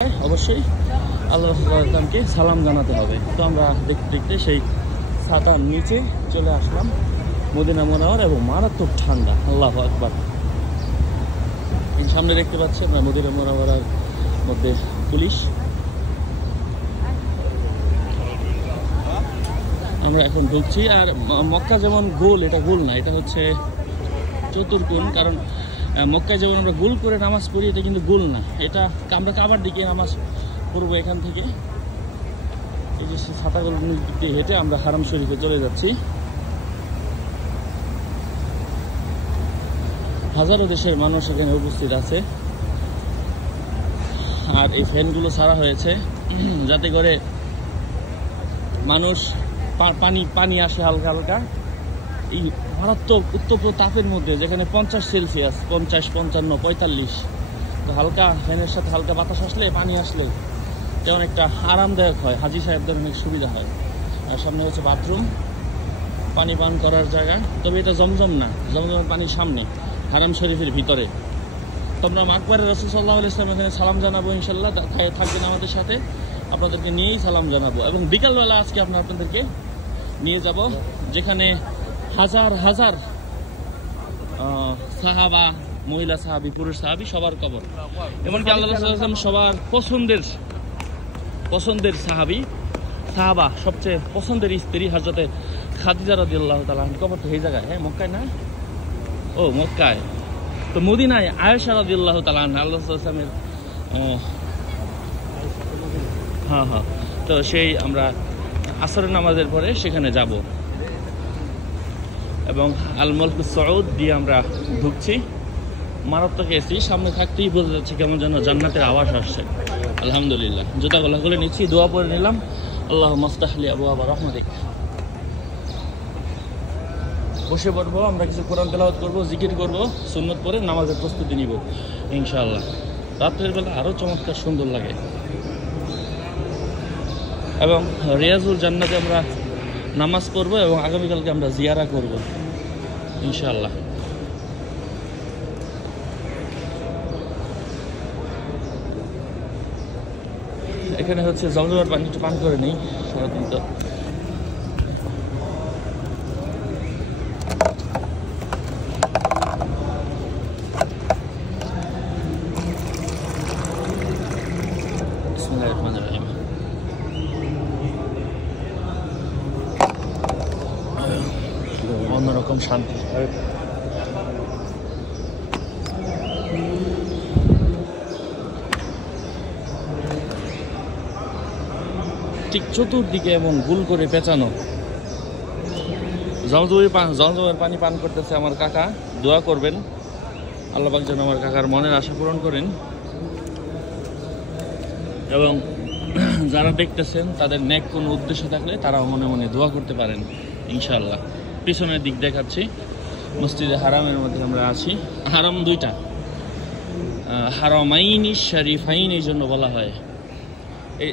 অবশ্যই আল্লাহ রাসূলকে সালাম জানাতে হবে। তো আমরা দেখতে দেখতে সেই ছাতার নিচে চলে আসলাম মদিনা মুনাওয়ারা, এবং মারাত্মক ঠান্ডা। আল্লাহু আকবার। সামনে দেখতে পাচ্ছি আমরা মদিনা মুনাওয়ারার মধ্যে পুলিশ। আমরা এখন ঢুকছি। আর মক্কা যেমন গোল, এটা গোল না, এটা হচ্ছে চতুর্কোণ। কারণ মক্কায় যেমন আমরা গোল করে নামাজ পড়ি, এটা কিন্তু গোল না, এটা আমরা কাবার দিকে নামাজ পড়বো। এখান থেকে এই যে ছাতাগুলো দিয়ে হেঁটে আমরা হারাম শরীফে চলে যাচ্ছি। হাজারো দেশের মানুষ এখানে উপস্থিত আছে। আর এই ফ্যানগুলো ছাড়া হয়েছে যাতে করে মানুষ পানি আসে হালকা হালকা। এই মারাত্মক উত্তপ্ত তাপের মধ্যে, যেখানে 50 সেলসিয়াস, 50, 55, 45, তো হালকা ফ্যানের সাথে হালকা বাতাস আসলে, পানি আসলে যেমন একটা আরামদায়ক হয়, হাজি সাহেবদের অনেক সুবিধা হয়। আর সামনে হচ্ছে বাথরুম, পানি পান করার জায়গা। তবে এটা জমজম না, জমজমের পানির সামনে হারাম শরীফের ভিতরে। তো আমরা মাকবারে রাসূল সাল্লাল্লাহু আলাইহি ওয়াসাল্লাম এখানে সালাম জানাবো ইনশাল্লাহ। থাকবেন আমাদের সাথে, আপনাদেরকে নিয়েই সালাম জানাবো। এবং বিকালবেলা আজকে আপনাদেরকে নিয়ে যাব যেখানে হাজার হাজার সাহাবা, মহিলা সাহাবি, পুরুষ সাহাবি, সবার কবর। এমনকি আল্লাহ রাসূল সাল্লাল্লাহু আলাইহি ওয়াসাল্লাম সবার পছন্দের সাহাবা, সবচেয়ে পছন্দের স্ত্রী হযরতে খাদিজা রাদিয়াল্লাহু তাআলা কবর তো এই জায়গায়, হ্যাঁ মক্কায় না, ও মক্কায়। তো মদিনায় আয়েশা রাদিয়াল্লাহু তাআলা আল্লাহ রাসূল সাল্লাল্লাহু আলাইহি ওয়াসাল্লামের হ্যাঁ। তো সেই আমরা আসরের নামাজের পরে সেখানে যাব, এবং আল মুলক সউদ দিয়ে আমরা ঢুকছি। মারাত্মক এসি, সামনে থাকতেই বোঝা যাচ্ছে কেমন যেন জান্নাতের আওয়াজ আসছে। আলহামদুলিল্লাহ, জুতা গলা খুলে নিচ্ছি, দোয়া পড়ে নিলাম, আল্লাহুম্মা আফতাহ লি আবওয়াবা রাহমাতিক। বসে পড়বো, আমরা কিছু কোরআন তেলাওয়াত করবো, জিকির করবো, সুন্নত পড়ে নামাজের প্রস্তুতি নিব ইনশাআল্লাহ। রাত্রের বেলা আরও চমৎকার সুন্দর লাগে। এবং রিয়াজুল জান্নাতে আমরা নামাজ পড়বো, এবং আগামীকালকে আমরা জিয়ারা করব ইনশাআল্লাহ। এখানে হচ্ছে জমজমের পানি একটু পান করে নেই সারাদিন তো। বিসমিল্লাহির রহমানির রহিম। অন্যরকম শান্তি। ঠিক চতুর্দিকে এমন গুল করে পেঁচানো। জমজমের পানি পান করতেছে আমার কাকা। দোয়া করবেন আল্লাহ পাক যেন আমার কাকার মনের আশা পূরণ করেন। এবং যারা দেখতেছেন তাদের নেক কোনো উদ্দেশ্য থাকলে তারাও মনে মনে দোয়া করতে পারেন ইনশাআল্লাহ। পিছনের দিক দেখাচ্ছি, মসজিদে হারামের মধ্যে আমরা আছি। হারাম দুইটা, হারামাইনি শরীফাইন এই জন্য বলা হয়।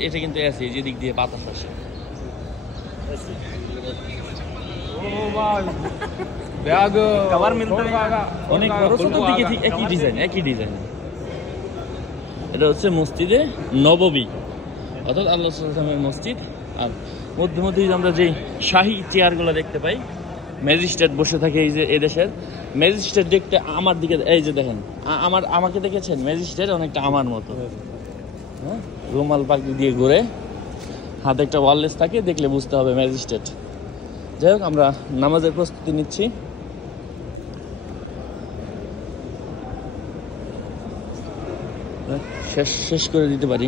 এটা কিন্তু আছে, যে দিক দিয়ে বাতাস আসে। অনেক বড়, চতুর্দিকে ঠিক একই ডিজাইন। এটা হচ্ছে মসজিদে নববী, অর্থাৎ আল্লাহ সাল্লাল্লাহু আলাইহি ওয়াসাল্লামের মসজিদ। আর মধ্যে মধ্যে আমরা যে শাহী চেয়ারগুলো দেখতে পাই, ম্যাজিস্ট্রেট বসে থাকে। এই যে এদেশের ম্যাজিস্ট্রেট দেখতে আমার দিকে, এই যে দেখেন, আমাকে দেখেছেন, ম্যাজিস্ট্রেট অনেকটা আমার মতো, হ্যাঁ, রুমাল পাখি দিয়ে ঘুরে, হাতে একটা ওয়ারলেস থাকে, দেখলে বুঝতে হবে ম্যাজিস্ট্রেট। যাই হোক, আমরা নামাজের প্রস্তুতি নিচ্ছি। শেষ করে দিতে পারি।